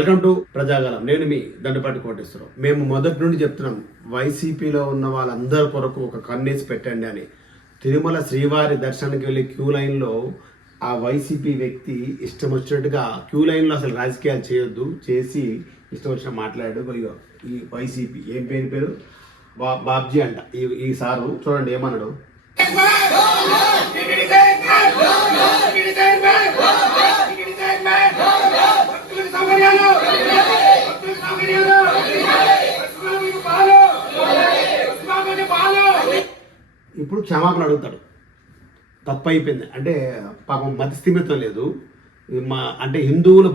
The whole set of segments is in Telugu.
వెల్కమ్ టు ప్రజాగలం నేను మీ దండపాటి కోటేశ్వరరావు మేము మొదటి నుండి చెప్తున్నాం వైసీపీలో ఉన్న వాళ్ళందరి కొరకు ఒక కన్నేసి పెట్టండి అని తిరుమల శ్రీవారి దర్శనానికి వెళ్ళి క్యూ లైన్లో ఆ వైసీపీ వ్యక్తి ఇష్టం వచ్చినట్టుగా క్యూ లైన్లో అసలు రాజకీయాలు చేయొద్దు చేసి ఇష్టం వచ్చిన మాట్లాడాడు అయ్యో ఈ వైసీపీ ఏం పేరు పేరు బా బాబ్జీ అంట ఈ ఈ సారు చూడండి ఏమన్నాడు ఇప్పుడు క్షమాపణ అడుగుతాడు. తప్పు అయిపోయింది అంటే పాపం మతిస్థిమితం లేదు. మా అంటే హిందువులు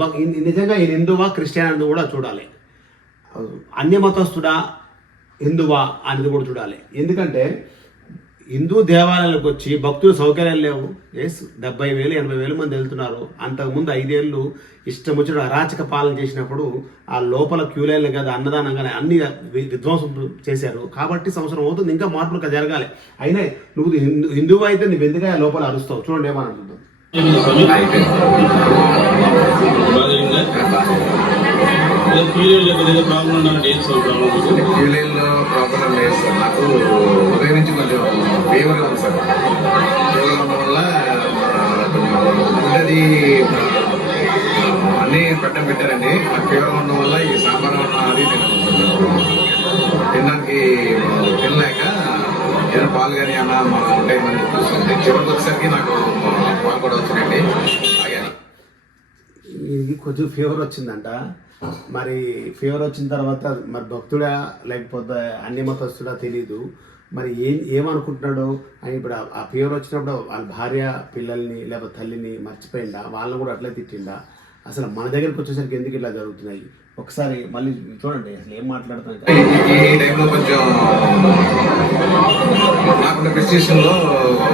నిజంగా ఈయన హిందువా క్రిస్టియన్ అనేది కూడా చూడాలి. అన్య మతస్థుడా హిందువా అనేది కూడా చూడాలి. ఎందుకంటే హిందూ దేవాలయాలకు వచ్చి భక్తులు సౌకర్యాలు లేవు. ఎస్ డెబ్బై వేలు ఎనభై వేలు మంది వెళ్తున్నారు. అంతకుముందు ఐదేళ్ళు ఇష్టం వచ్చిన అరాచక పాలన చేసినప్పుడు ఆ లోపల క్యూ కదా అన్నదానం కానీ అన్ని విధ్వంసం చేశారు. కాబట్టి సంవత్సరం అవుతుంది ఇంకా మార్పులు జరగాలి. అయినా నువ్వు హిందూ హిందువు అయితే నువ్వు ఎందుకు ఆ లోపల అరుస్తావు? చూడండి ఏమని అడుగుతాం పీరియడ్ ప్రాబ్లం ఉందంటే ఏం సార్ ప్రాబ్లం మీకు ప్రాబ్లం లేదు సార్. నాకు ఉదయం నుంచి కొంచెం ఫీవర్ ఉంది సార్. ఫీవర్ ఉండడం వల్ల ఉండేది. అన్నీ పెట్టం పెట్టారండి. ఆ ఫీవర్ ఉండడం వల్ల ఈ సాంబార్ అన్నం అది తిన్నాను తినడానికి తినలేక ఏదైనా పాలు కానీ అన్న ఉంటాయి మరి. చూస్తుంది చివరికి వచ్చేసరికి నాకు పాలు కూడా వచ్చినాయండి ఇది కొంచెం ఫీవర్ వచ్చిందంట. మరి ఫీవర్ వచ్చిన తర్వాత మరి భక్తుడా లేకపోతే అన్ని మతస్థుడా తెలీదు. మరి ఏం ఏమనుకుంటున్నాడు అని ఇప్పుడు ఆ- ఫీవర్ వచ్చినప్పుడు వాళ్ళ భార్య పిల్లల్ని లేకపోతే తల్లిని మర్చిపోయిందా? వాళ్ళని కూడా అట్లే తిట్టిందా? అసలు మన దగ్గరికి వచ్చేసరికి ఎందుకు ఇట్లా జరుగుతున్నాయి? ఒకసారి మళ్ళీ చూడండి అసలు ఏం మాట్లాడుతున్నాయి? ఈ టైంలో కొంచెం నాకున్న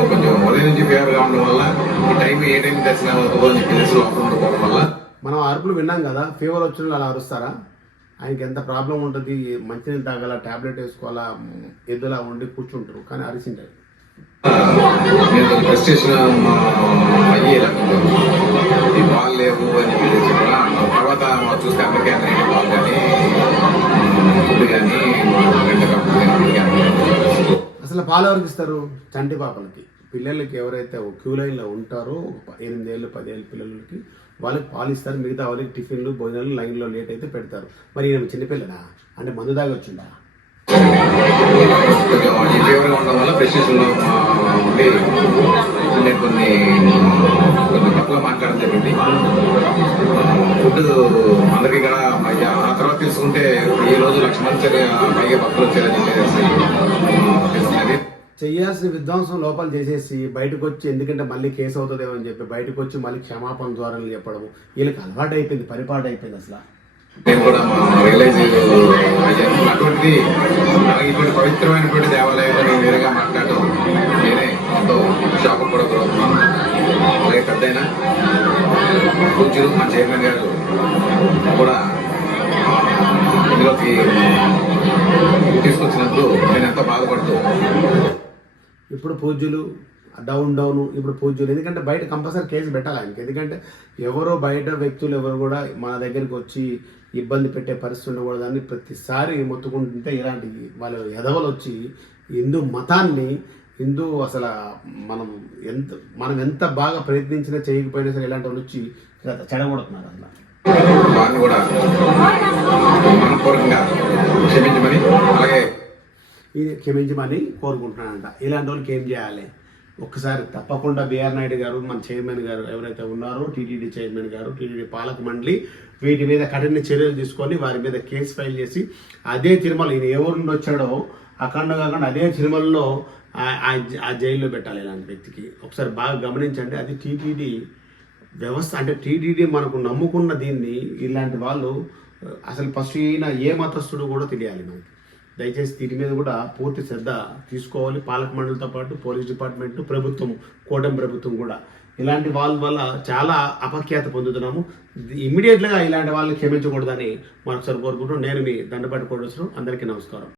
కొంచెం ఉదయం నుంచి ఫీవర్ ఉండడం వల్ల ఈ టైం ఏ టైం దర్శనం అవుతుందో అని చెప్పేసి లోపల అరుపులు విన్నాం కదా ఫీవర్ వచ్చిన అలా అరుస్తారా? ఆయనకి ఎంత ప్రాబ్లం ఉంటుంది? మంచినీళ్ళు తాగాల టాబ్లెట్ వేసుకోవాలా ఎద్దులా ఉండి కూర్చుంటారు కానీ అరిసింటారు అయ్యి ఈ లేవు అని చెప్పిన తర్వాత చూస్తే కానీ ఫుడ్ కానీ అసలు పాలు ఎవరికి ఇస్తారు? చంటి పాపలకి. పిల్లలకి ఎవరైతే క్యూ లైన్లో ఉంటారో ఎనిమిదేళ్ళు పదేళ్ళు పిల్లలకి వాళ్ళకి పాలు ఇస్తారు మిగతా వాళ్ళకి టిఫిన్లు భోజనాలు లైన్లో లేట్ అయితే పెడతారు మరి ఈయన చిన్నపిల్లనా అంటే మందు దాగి వచ్చిందా కొంచెం ఈ ఫీవర్ ఉండడం వల్ల ప్రెస్టేషన్లో ఆ, ఉండి నేను కొన్ని కొన్ని తక్కువ మాట్లాడడం జరిగింది ఫుడ్ అందరికీ కూడా ఆ తర్వాత తీసుకుంటే ఈ రోజు లక్ష మంది పైగా భక్తులు వచ్చారని చెప్పేసి చేయాల్సిన విధ్వంసం లోపల చేసేసి బయటకు వచ్చి ఎందుకంటే మళ్ళీ కేసు అవుతుందేమో అని చెప్పి బయటకు వచ్చి మళ్ళీ క్షమాపణ ద్వారాలు చెప్పడం వీళ్ళకి అలవాటు అయిపోయింది పరిపాటు అయిపోయింది అసలు. నేను కూడా రియలైజ్ అయ్యాను అటువంటిది నాకు ఇటువంటి పవిత్రమైనటువంటి దేవాలయంలో నేను వేరేగా మాట్లాడటం నేనే ఎంతో షాప్ కూడా గురవుతున్నాను అలాగే పెద్ద పూజ్యులు మా చైర్మన్ గారు కూడా ఇందులోకి తీసుకొచ్చినప్పుడు నేను ఎంతో బాధపడుతూ ఇప్పుడు పూజ్యులు డౌన్ డౌన్ ఇప్పుడు పూజ్యులు. ఎందుకంటే బయట కంపల్సరీ కేసు పెట్టాలి ఆయనకి. ఎందుకంటే ఎవరో బయట వ్యక్తులు ఎవరు కూడా మన దగ్గరికి వచ్చి ఇబ్బంది పెట్టే పరిస్థితి ఉండకూడదని ప్రతిసారి మొత్తుకుంటుంటే ఇలాంటి వాళ్ళ ఎదవలు వచ్చి హిందూ మతాన్ని హిందూ అసలు మనం ఎంత మనం ఎంత బాగా ప్రయత్నించినా చేయకపోయినా సరే ఇలాంటి వాళ్ళు వచ్చి ఇలా చెడగొడుతున్నారు అసలు. కూడా మనపూర్వకంగా క్షమించమని అలాగే ఇది క్షమించమని కోరుకుంటున్నానంట. ఇలాంటి వాళ్ళకి ఏం చేయాలి? ఒక్కసారి తప్పకుండా బీఆర్ నాయుడు గారు మన చైర్మన్ గారు ఎవరైతే ఉన్నారో టీటీడీ చైర్మన్ గారు టీటీడీ పాలక మండలి వీటి మీద కఠిన చర్యలు తీసుకొని వారి మీద కేసు ఫైల్ చేసి అదే తిరుమల ఈయన ఎవరు నుండి వచ్చాడో అఖండ కాకుండా అదే తిరుమలలో ఆ- ఆ జైల్లో పెట్టాలి ఇలాంటి వ్యక్తికి. ఒకసారి బాగా గమనించండి అది టీటీడీ వ్యవస్థ అంటే టీటీడీ మనకు నమ్ముకున్న దీన్ని ఇలాంటి వాళ్ళు అసలు ఫస్ట్ ఈయన ఏ మతస్థుడు కూడా తెలియాలి మనకి. దయచేసి దీని మీద కూడా పూర్తి శ్రద్ధ తీసుకోవాలి. పాలక మండలితో పాటు పోలీస్ డిపార్ట్మెంట్ ప్రభుత్వం కూటమి ప్రభుత్వం కూడా. ఇలాంటి వాళ్ళ వల్ల చాలా అపఖ్యాత పొందుతున్నాము. ఇమ్మీడియట్గా ఇలాంటి వాళ్ళని క్షమించకూడదని మరొకసారి కోరుకుంటూ నేను మీ దండపాటి కోటేశ్వరం అందరికీ నమస్కారం.